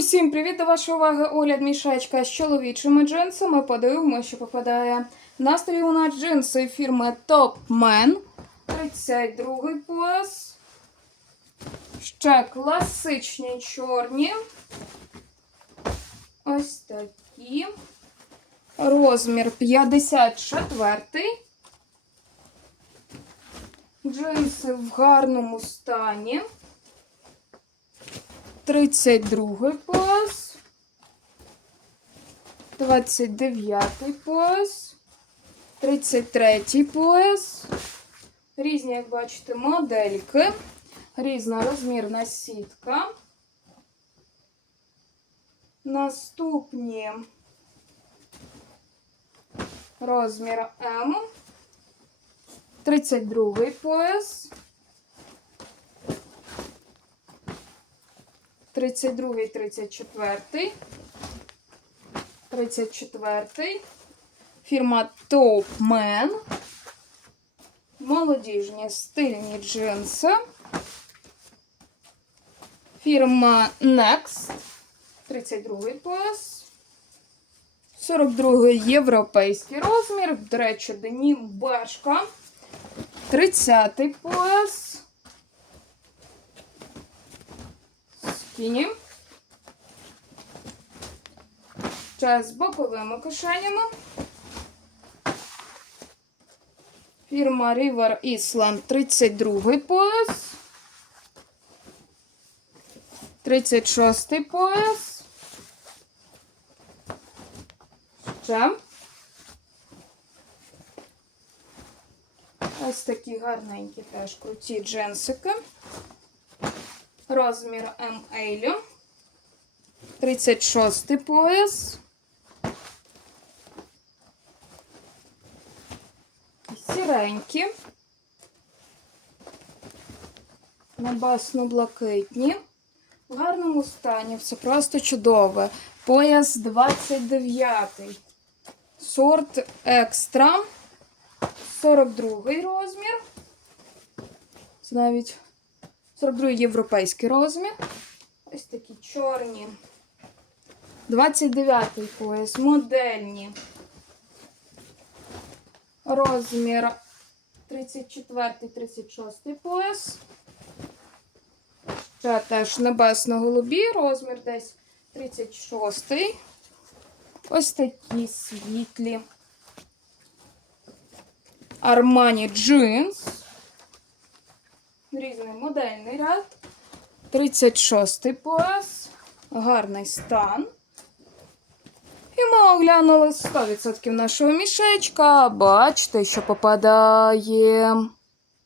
Усім привіт до вашої уваги. Огляд мішечка з чоловічими джинсами. Подивимося, що попадає. На столі у нас джинси фірми Top Man. 32 пояс. Ще класичні чорні. Ось такі. Розмір 54. Джинси в гарному стані. 32 пояс. 29 пояс. 33 пояс. Різні, як бачите, модельки. Різна розмірна сітка. Наступні розмір М. 32 пояс. 32, 34. 34. Фірма Top Man. Молодіжні стильні джинси. Фірма Next. 32 пояс. 42 європейський розмір. До речі, денім бешка. 30 пояс. Скіні. Ще з боковими кишенями. Фірма River Island 32 пояс. 36 пояс. Ще. Ось такі гарненькі теж круті джинсики. Розмір ML. 36 пояс. Сіренькі. Небесно-блакитні. В гарному стані, все просто чудове. Пояс 29. Сорт екстра. 42 розмір. Це навіть 42 європейський розмір. Ось такі чорні. 29-й пояс, модельні. Розмір 34-36 пояс. Ще теж небесно-голубі, розмір десь 36. Ось такі світлі. Armani джинс. Модельний ряд. 36 пояс. Гарний стан. І ми оглянули 100% нашого мішечка. Бачите, що попадає.